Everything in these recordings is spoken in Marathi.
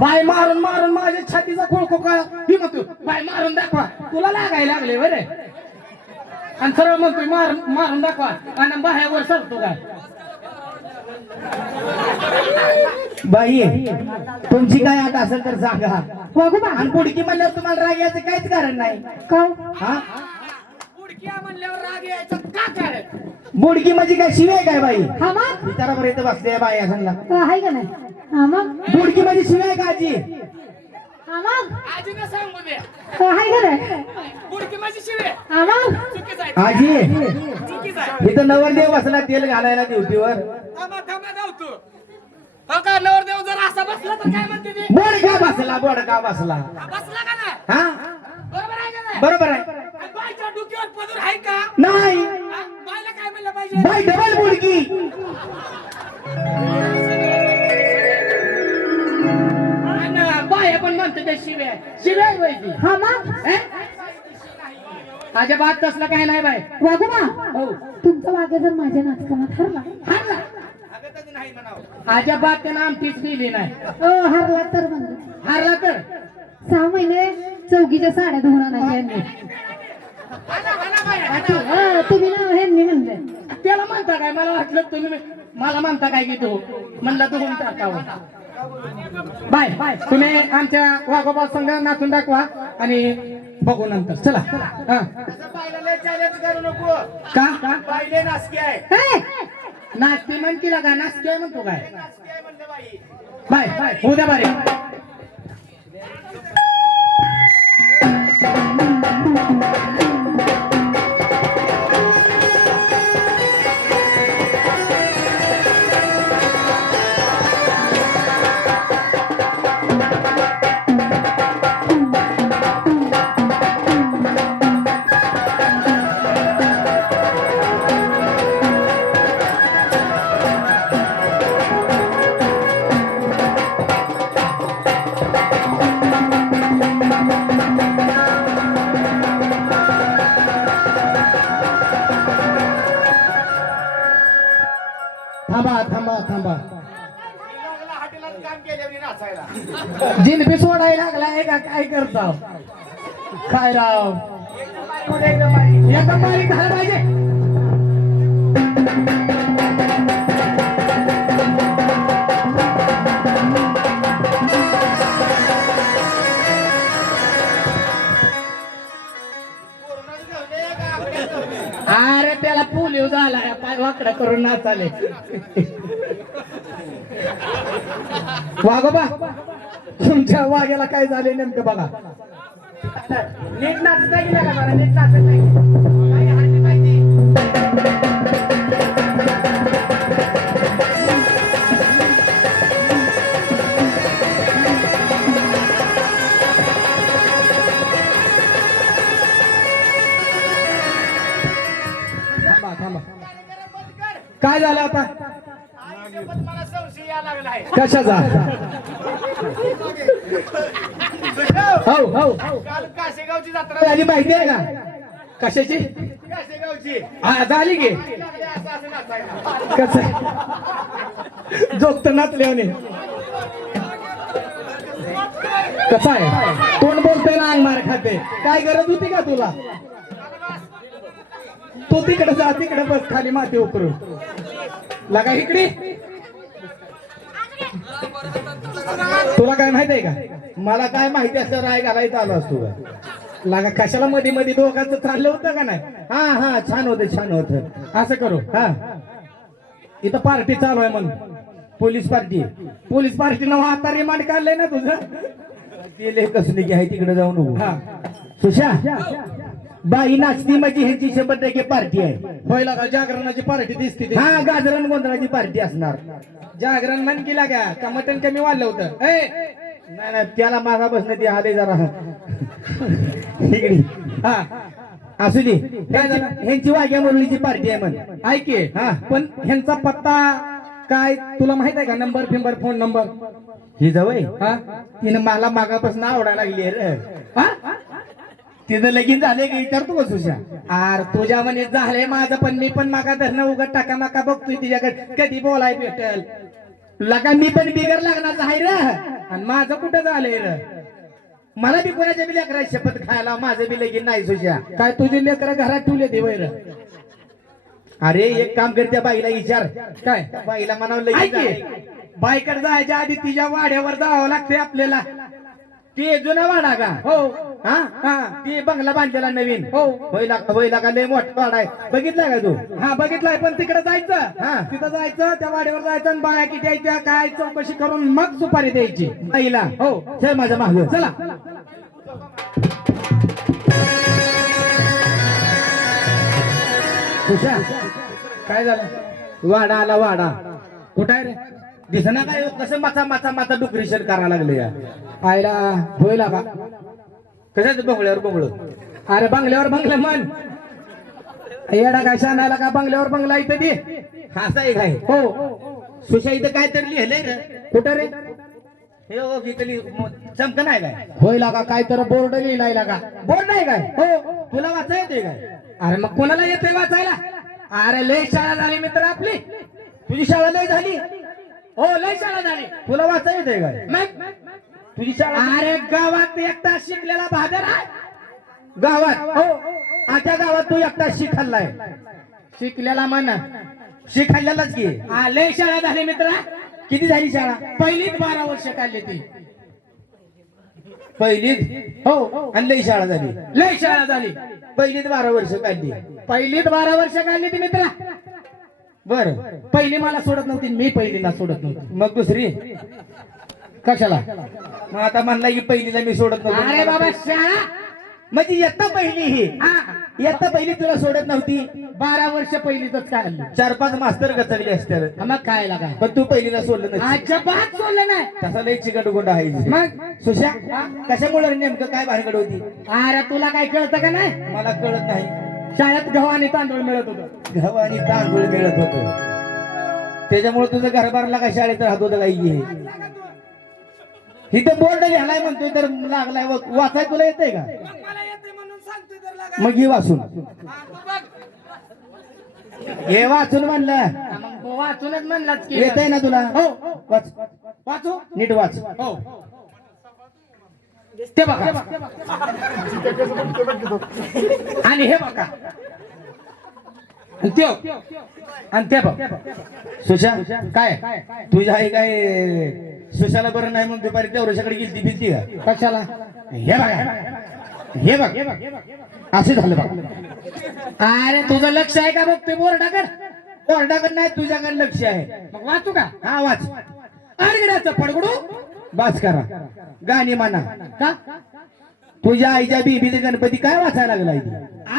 बाय मारून मारून माझ्या छातीचा खोळखो का? ही म्हणतो बाय मारून दाखवा. तुला लागायला लागले बरे आणि सरळ म्हणतोय मार मारून दाखवा. आणि बाह्यावर सरतो काय? बाई तुमची काय आठ असेल तर सांगा. वागोबा आणि पुढकी म्हणल्यावर तुम्हाला राग याचं काहीच कारण नाही. का हा? उडक्या म्हणल्यावर राग यायचा. का काय बुडकी म्हणजे काय? शिवे काय बाई? हा मग? विचारा बरं इथं बसते बाई असं आहे का नाही? हा मग? बुडकी म्हणजे शिवे का आजी? हा मग? आजीने सांगू दे आहे का नाही? उडकी माझी शिवे. हा मग? चुकीच आहे. आजी? चुकीच आहे. इथं नवरदेव बसला तेल घालायला ड्युटीवर. थांबा थांबा जाऊ तू. हो का नवरदेव जर असा बसला तर काय म्हणते ती? बोडका बसला बोडका बसला. बसला का नाही? हा? बरोबर आहे का नाही? बरोबर आहे. पदर आहे का? नाही. हा? बाईला काय म्हणलं पाहिजे? बाई डबल बुडकी आणि बाया पण म्हणते ते शिव्या. शिव्या आहे बाई ती. हा मग? हे? अजिबात तसलं काय नाही बाय. वागोबा हो. तुमचा वागे जर माझ्या नाचकामात हरला. हारला. अजिबात त्यानं आमचीच दिली नाही. अ हरला तर म्हणलं हारला तर? सहा महिने चौकीच्या साड्या धुवून आणायच्या यांनी. तुम्ही ना मी म्हणले त्याला म्हणता काय? मला वाटलं तुम्ही मला म्हणता काय की तू? म्हणलं तू टाकावं हो. Bye bye. तुम्ही आमच्या वाघोबा संघ नाचून दाखवा आणि बघू नंतर. चला. हा. करू नको का का बाईले आहे नाचते का म्हणतो काय? Bye bye. उद्या बारे. थांबा जिलबी सोडायला लागलाय का काय करता? काय राव? एका बारीक झालं पाहिजे. अरे त्याला पोलिओ झाला. पाय वाकडा करून नाचाले. वागोबा तुमच्या वाघ्याला काय झाले नेमकं बघा. नीट नाचता का मला नीट नाचत नाही काय झालं आता? मला संशय यायला लागलाय कशाचा? हो हो काल काशेगावची जत्रा आली माहिती आहे का? कशाची? काशेगावची हा झाली की. लागले असं असं नाचायला. कस? जोगत नाचल्याने कसा आहे? तोंड बोलतोय ना अंग मार खाते? काय गरज होती का तुला? तू तिकडे जा तिकडे बस खाली माती उकरून. लागा इकडे. तुला काय माहीत आहे का? मला काय माहिती असं राय घालायचं आलो असतो लागा कशाला मध्ये मध्ये दोघांचं चाललं होतं का नाही? हा हा छान होतं छान होतं. असं करू हा. इथं पार्टी चालू आहे म्हणून. Police party. पोलीस पार्टीनं आता रिमांड काढलंय ना तुझं? गेले कसली घ्याय तिकडे जाऊन हा. सुशा. बाई नाचती म्हणजे ह्यांची शंभर टक्के पार्टी आहे. होय लागा जागरणाची पार्टी दिसते ती. हा गाजरण गोंधळाची पार्टी असणार. जागरण म्हण केला का का मटण कमी वाढलं होतं? ए! नाही नाही त्याला मागा बसणं ते आले जरा. इकडे. हा. असू दे. ह्यांची ह्यांची वाघ्या मुरळीची पार्टी आहे म्हण. ऐक की. हा. पण ह्यांचा पत्ता काय? तुला माहीत आहे का? नंबर फिंबर फोन नंबर? ही जवळ हा? तिनं मला मागापासून आवडायला लागली रे. हा? तिचं लगीन झाले की विचारतो का सुशा आर तुझ्या म्हणे झालंय माझं पण मी पण मागा धरणं उगत टाका माका बघतोय तिच्याकडे. कधी बोलाय भेटल? लका मी पण बिगर लग्नाचं आहे र. आणि माझं कुठं झालंय र? मला बी कोणाच्या बी लेकरा शपथ खायला माझं बी लगीन नाही सुशा. काय तुझी लेकर घरात ठेवले ते वैर? अरे एक काम कर त्या बाईला विचार. काय? बाईला म्हणावं लगीन. बायकडे जायच्या आधी तिच्या वाड्यावर जावं लागते आपल्याला. ते जुना वाडा का? हो. हा? हा. ते बंगला बांधलेला नवीन. हो. होईला होईला का लय मोठा वाडा आहे. बघितला का तू? हा बघितलाय पण तिकडे जायचं. हा. तिथं जायचं त्या वाड्यावर जायचं आणि बाया किती यायच्या काय चौकशी करून मग सुपारी द्यायची. बाईला हो. चल माझ्या माग. चला. काय झालं? वाडा आला वाडा. कुठं आहे रे? दिसना काय? हो, कसं माथा माथा माथा डुकरेशन करायला लागले या? आयला होईल का कशाच बंगल्यावर बंगळ अरे बंगल्यावर बंगलं मन येडा काय सांगायला का बंगल्यावर बंगला इथं ती असं आहे आहे. हो. सुशा इथं काय लिहिलंय रे. कुठं रे? हे हो इथं चमक नाही काय? होईल का काय तर बोर्ड लिहिलाय का? बोर्ड नाही काय? हो. तुला वाचा येते काय? अरे मग कोणाला येते वाचायला? अरे लय शाळा झाली मित्र आपली. तुझी शाळा लय झाली. हो लय शाळा झाली. तुला वाचा येते काय? मग? तुझी शाळा अरे गावात एकटा शिकलेला आहे? गावात? हो आता गावात तू एकटा शिखाल्लाय शिकलेला म्हण. शिखाल्ल्यालाच की. हा, लय शाळा झाली मित्र. किती झाली शाळा? पहिलीच बारा वर्ष काढली ती. पहिलीत? हो. आणि लई शाळा झाली. लय शाळा झाली. पहिलीत बारा वर्ष काढली. पहिलीत बारा वर्ष काढली ती मित्र. बर. पहिली मला सोडत नव्हती मी पहिलीला सोडत नव्हती. मग दुसरी? कशाला? मग आता म्हणला की पहिलीला मी सोडत अरे नव्हतो बाबा शाळा? म्हणजे इयत्ता पहिली ही. हा, इयत्ता पहिली तुला सोडत नव्हती. बारा वर्ष पहिलीच काढली चार पाच मास्तर गचकले असते मग काय? लागा पण तू पहिलीला सोडलं नसतं अजिबात सोडलं नाही. तसा लई चिकट गुंड आहे मग? सुशा कशामुळे नेमकं काय भानगड होती? अरे तुला काय कळतं का नाही? मला कळत नाही. शाळेत गव्हा आणि तांदूळ मिळत होत. गहू आणि तांदूळ मिळत होत. त्याच्यामुळे तुझं घरबारला काय शाळेत राहत होतं काही? इथं बोर्ड लिहायलाय म्हणतोय तर लागलाय. वा- वाचाय तुला येतंय का? मग घे वाचून. हे वाचून म्हणलं. हा, मग तो वाचूनच म्हणलाच की. येत आहे ना तुला? हो. वाच. वाचू? नीट वाच. हो. ते बघा. आणि हे बघा. आणि त्यो आणि ते बघ. सुशा काय? तुझ्या आई काय सुशाला बरं नाही म्हणून दुपारी तेवढ्याच्याकडे गेली फिरती का? कशाला? हे बघा. हे बघ. असं झालं बघ. अरे तुझं लक्ष आहे का बघ? ते बोर्डाकड. ओरडाकडे नाही तुझ्याकडे लक्ष आहे. मग वाचू का? हा वाच. अडगड्याचं पडगडू बस करा. गाणी म्हणा. का? तुझ्या आईच्या बीबीचे गणपती काय वाचायला लागलाय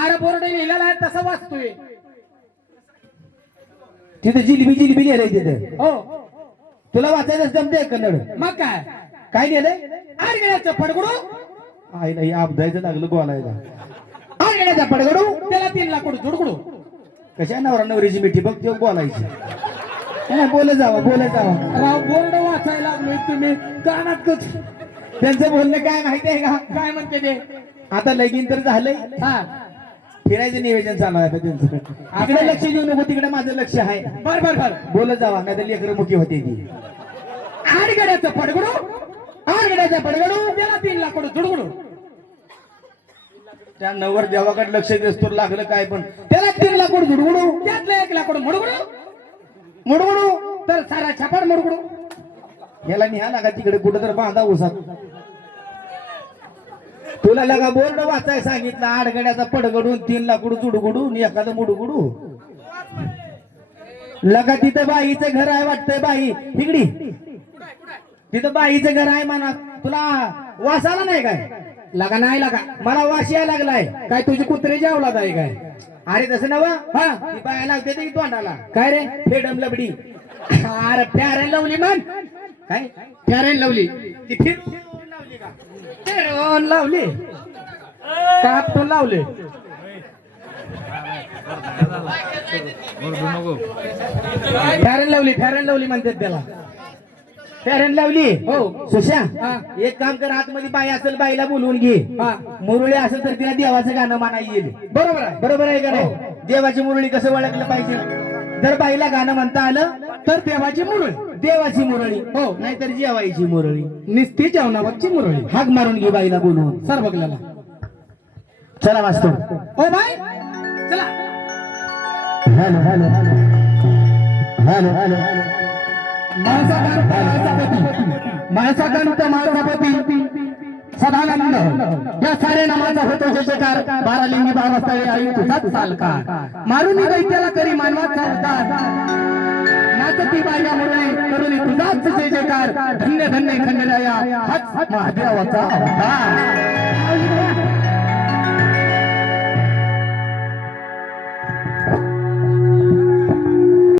अरे बोर्ड लिहिलेला आहे तसं वाचतोय. तिथं जिलबी जिलबी लिहिलंय तिथं. हो. तुला वाचायचं जमतंय कन्नड. मग काय? काय लिहिलंय? अडगड्याचं पडगडू. आईला हे अपदायचं लागलं बोलायला. आईला पडगडू त्याला तीन लाकूड जुडगुडू कशा नवरा नवरीची मिठी बघ तेव्हा बोलायची. बोलत जावा बोलत जावा. राव बोर्ड वाचायला लागलोय तुम्ही. कानात कच त्यांचं बोलणं काय माहिती आहे का? काय म्हणते ते? आता लगीन तर झालंय. हा. फिरायचं नियोजन चालू आहे त्यांचं. तिकडे लक्ष देऊ नको तिकडे माझं लक्ष आहे. बर बर बर. बोलत जावा नाही तर लेकर मुखी होते ती. आडगड्याचं पडगडू? आरगड्याचा पडगडू? त्याला तीन लाकूड जुडगुडू त्या नवर देवाकडे लक्ष देतो लागलं काय पण. त्याला तीन लाकूड झुडगुडू. त्यातलं एक लाकूड मुडगुडू? मुडगुडू? तर सारा छापड मुडगुडू. याला निहा लागा तिकडे कुठं तर बांधा उसात. तुला लगा बोर्ड वाचाय सांगितलं आडगड्याचा पडगडून तीन लाकूड चुडगुडून एखादं मुडगुडू. लगा तिथं बाईचं घर आहे वाटतंय बाई. तिकडी तिथं बाईचं घर आहे म्हणा. तुला वास आला नाही काय? लगा नाही लगा. मला वास यायला लागलाय. काय तुझी कुत्रे जेवला आहे काय? अरे तसं नवा हा ती बाया लावते तोंडाला. काय रे? फेडम लबडी. अरे प्यारे लावली म्हण. काय? प्यारेन लावली. ती फिर लावली. का फिरवून लावली. फॅरन लावली फॅरन लावली म्हणतात त्याला. फेरन लावली. हो सुशा हा. एक काम कर आतमध्ये बाई असेल बाईला बोलवून घे. हा. मुरळी असेल तर तिला देवाचं गाणं म्हणा येईल. बरोबर आहे? बरोबर आहे का नाही? देवाची मुरळी कसं ओळखलं पाहिजे? जर बाईला गाणं म्हणता आलं तर देवाची मुरळी. देवाची मुरळी. हो. नाहीतर जेवायची मुरळी. निस्ती जेवणावरची मुरळी. हाक मारून घे बाईला बोलवून सर बघलेला चला वाचतो ओ बाय चला. हॅलो. Hello hello hello. माणसाकांत माणसापती. माणसाकांत माणसापती. सदानंद या सारे नावाचा होतो जयकार बारा लिंगी बारा आई तुझाच सालकार मारून दैत्याला करी मानवाचा उद्धार नाचती बाया मुरळी करुणी तुझाच जयकार धन्य धन्य खंडराया हाच महादेवाचा अवतार